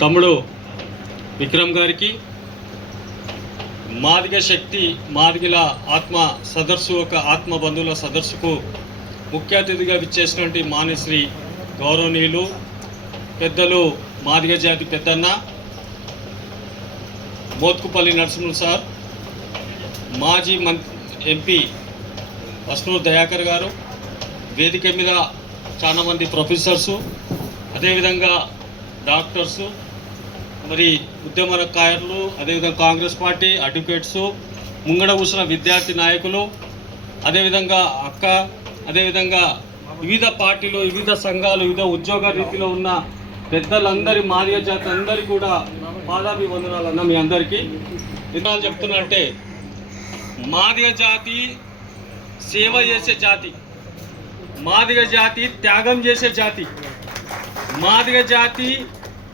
తమ్ముడు విక్రమ్ గారికి మాదిగ శక్తి మాదిగల ఆత్మ సదస్సు ఒక ఆత్మ బంధువుల సదస్సుకు ముఖ్య అతిథిగా విచ్చేసినటువంటి మానిశ్రీ గౌరవనీయులు పెద్దలు మాదిగ జాతి పెద్దన్న మోత్కుపల్లి నరసింహ సార్ మాజీ మం ఎంపీ వస్నూర్ దయాకర్ గారు వేదిక మీద చాలామంది ప్రొఫెసర్సు అదేవిధంగా డాక్టర్సు మరి ఉద్యమకారులు అదేవిధంగా కాంగ్రెస్ పార్టీ అడ్వకేట్స్ ముంగడ కూర్చున్న విద్యార్థి నాయకులు అదేవిధంగా అక్క అదేవిధంగా వివిధ పార్టీలు వివిధ సంఘాలు వివిధ ఉద్యోగ రీతిలో ఉన్న పెద్దలందరి మాదిగ జాతి అందరి కూడా పాదాభివందనాలు అన్న మీ అందరికీ. ఎందుకు చెప్తున్నా అంటే మాదిగ జాతి సేవ చేసే జాతి మాదిగ జాతి త్యాగం చేసే జాతి మాదిగ జాతి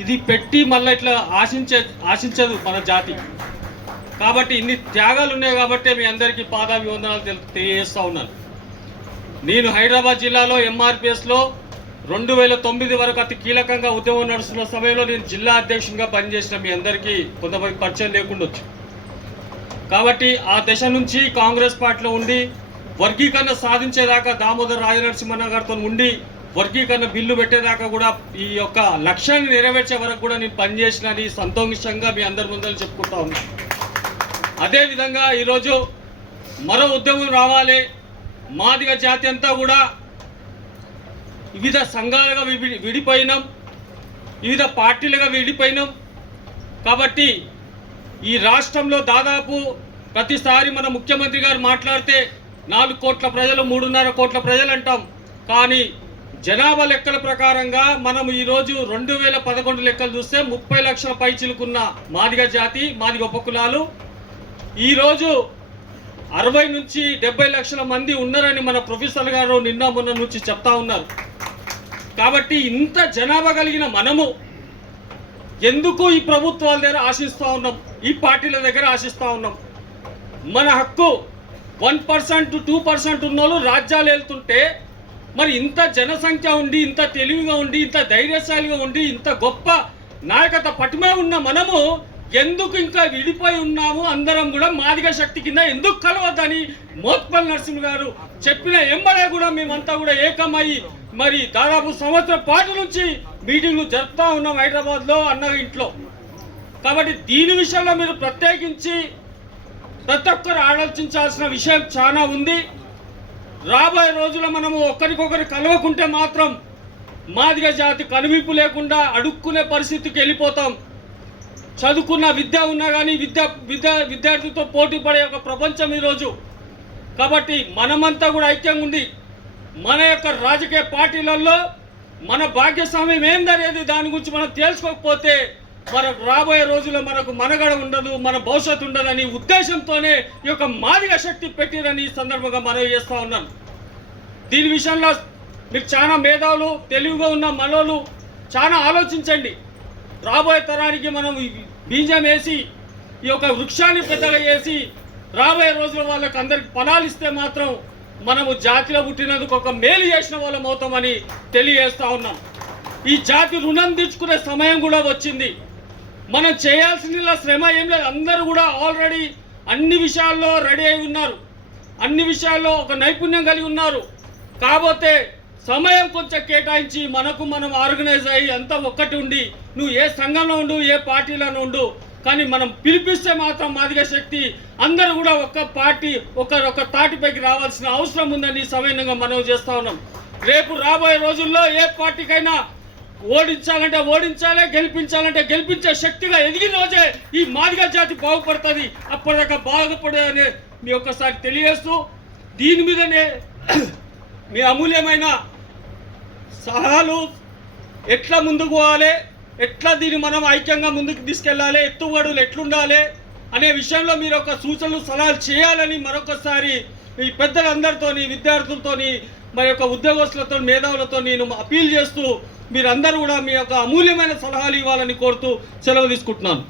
ఇది పెట్టి మళ్ళీ ఇట్లా ఆశించే ఆశించదు మన జాతి. కాబట్టి ఇన్ని త్యాగాలు ఉన్నాయి కాబట్టి మీ అందరికీ పాదాభివందనాలు తెలి తెలియజేస్తూ ఉన్నాను. నేను హైదరాబాద్ జిల్లాలో ఎంఆర్పిఎస్లో రెండు వేల తొమ్మిది వరకు అతి కీలకంగా ఉద్యమం నడుస్తున్న సమయంలో నేను జిల్లా అధ్యక్షునిగా పనిచేసిన మీ అందరికీ కొంతమంది పరిచయం లేకుండా వచ్చు కాబట్టి ఆ దశ నుంచి కాంగ్రెస్ పార్టీలో ఉండి వర్గీకరణ సాధించేదాకా దామోదర్ రాజనరసింహన్న గారితో ఉండి వర్గీకరణ బిల్లు పెట్టేదాకా కూడా ఈ యొక్క లక్ష్యాన్ని నెరవేర్చే వరకు కూడా నేను పనిచేసినని సంతోషంగా మీ అందరి ముందని చెప్పుకుంటా ఉన్నాను అదేవిధంగా ఈరోజు మరో ఉద్యమం రావాలి. మాదిగ జాతి అంతా కూడా వివిధ సంఘాలుగా విడి విడిపోయినాం. వివిధ పార్టీలుగా విడిపోయినాం. కాబట్టి ఈ రాష్ట్రంలో దాదాపు ప్రతిసారి మన ముఖ్యమంత్రి గారు మాట్లాడితే నాలుగు కోట్ల ప్రజలు మూడున్నర కోట్ల ప్రజలు అంటాం. కానీ జనాభా లెక్కల ప్రకారంగా మనం ఈరోజు రెండు వేల పదకొండు లెక్కలు చూస్తే ముప్పై లక్షల పైచిలుకున్న మాదిగ జాతి మాదిగ ఉపకులాలు. ఈరోజు అరవై నుంచి డెబ్బై లక్షల మంది ఉన్నారని మన ప్రొఫెసర్ గారు నిన్న మొన్న నుంచి చెప్తా ఉన్నారు. కాబట్టి ఇంత జనాభా కలిగిన మనము ఎందుకు ఈ ప్రభుత్వాల దగ్గర ఆశిస్తూ ఉన్నాం? ఈ పార్టీల దగ్గర ఆశిస్తూ ఉన్నాం. మన హక్కు వన్ పర్సెంట్ టూ పర్సెంట్ ఉన్న వాళ్ళు రాజ్యాలు వెళ్తుంటే మరి ఇంత జనసంఖ్య ఉండి ఇంత తెలివిగా ఉండి ఇంత ధైర్యశాలిగా ఉండి ఇంత గొప్ప నాయకత పటిమే ఉన్న మనము ఎందుకు ఇంకా విడిపోయి ఉన్నాము? అందరం కూడా మాదిగ శక్తి కింద ఎందుకు కలవద్దని మోత్పల్ నరసింహ గారు చెప్పిన ఎంబడే కూడా మేమంతా కూడా ఏకమయ్యి మరి దాదాపు సంవత్సరం పాటు నుంచి మీటింగ్లు జరుపుతూ ఉన్నాం హైదరాబాద్లో అన్న ఇంట్లో. కాబట్టి దీని విషయంలో మీరు ప్రత్యేకించి ప్రతి ఒక్కరు ఆలోచించాల్సిన విషయం చాలా ఉంది. రాబోయే రోజుల్లో మనము ఒకరికొకరు కలవకుంటే మాత్రం మాదిగ జాతి కనువింపు లేకుండా అడుక్కునే పరిస్థితికి వెళ్ళిపోతాం. చదువుకున్న విద్య ఉన్నా కానీ విద్య విద్య విద్యార్థితో పోటీ పడే ఒక ప్రపంచం ఈరోజు. కాబట్టి మనమంతా కూడా ఐక్యంగా ఉండి మన యొక్క రాజకీయ పార్టీలలో మన భాగ్యస్వామ్యం ఏందనేది దాని గురించి మనం తెలుసుకోకపోతే మనకు రాబోయే రోజుల్లో మనకు మనగడ ఉండదు మన భవిష్యత్తు ఉండదని ఉద్దేశంతోనే ఈ యొక్క మాదిగ శక్తి పెట్టిరని ఈ సందర్భంగా మనవి చేస్తూ ఉన్నాను దీని విషయంలో మీరు చాలా మేధావులు తెలివిగా ఉన్న మనోళ్ళు చాలా ఆలోచించండి. రాబోయే తరానికి మనం బీజం వేసి ఈ యొక్క వృక్షాన్ని పెద్దగా చేసి రాబోయే రోజుల వాళ్ళకి అందరికి ఫలాలు ఇస్తే మాత్రం మనము జాతిలో పుట్టినందుకు ఒక మేలు చేసిన వాళ్ళం అవుతామని తెలియజేస్తా ఉన్నాం. ఈ జాతి రుణం తీర్చుకునే సమయం కూడా వచ్చింది. మనం చేయాల్సిన శ్రమ ఏం లేదు. అందరూ కూడా ఆల్రెడీ అన్ని విషయాల్లో రెడీ అయి ఉన్నారు. అన్ని విషయాల్లో ఒక నైపుణ్యం కలిగి ఉన్నారు. కాకపోతే సమయం కొంచెం కేటాయించి మనకు మనం ఆర్గనైజ్ అయ్యి అంతా ఒక్కటి ఉండి నువ్వు ఏ సంఘంలో ఉండు ఏ పార్టీలోనూ ఉండు కానీ మనం పిలిపిస్తే మాత్రం మాదిగ శక్తి అందరూ కూడా ఒక్క పార్టీ ఒక ఒక తాటిపైకి రావాల్సిన అవసరం ఉందని సమయంగా మనం చేస్తా ఉన్నాం. రేపు రాబోయే రోజుల్లో ఏ పార్టీకైనా ఓడించాలంటే ఓడించాలి గెలిపించాలంటే గెలిపించే శక్తిగా ఎదిగిన రోజే ఈ మాదిగ జాతి బాగుపడుతుంది. అప్పటిదాకా బాగుపడే మీ ఒక్కసారి తెలియజేస్తూ దీని మీదనే మీ అమూల్యమైన సలహాలు ఎట్లా ముందుకు పోవాలి ఎట్లా దీన్ని మనం ఐక్యంగా ముందుకు తీసుకెళ్ళాలి ఎత్తుగడులు ఎట్లుండాలి అనే విషయంలో మీరు ఒక సూచనలు సలహాలు చేయాలని మరొకసారి ఈ పెద్దలందరితోని విద్యార్థులతోని మరి యొక్క ఉద్యోగస్తులతో మేధావులతో నేను అపీల్ చేస్తూ మీరందరూ కూడా మీ యొక్క అమూల్యమైన సలహాలు ఇవ్వాలని కోరుతూ సెలవు తీసుకుంటున్నాను.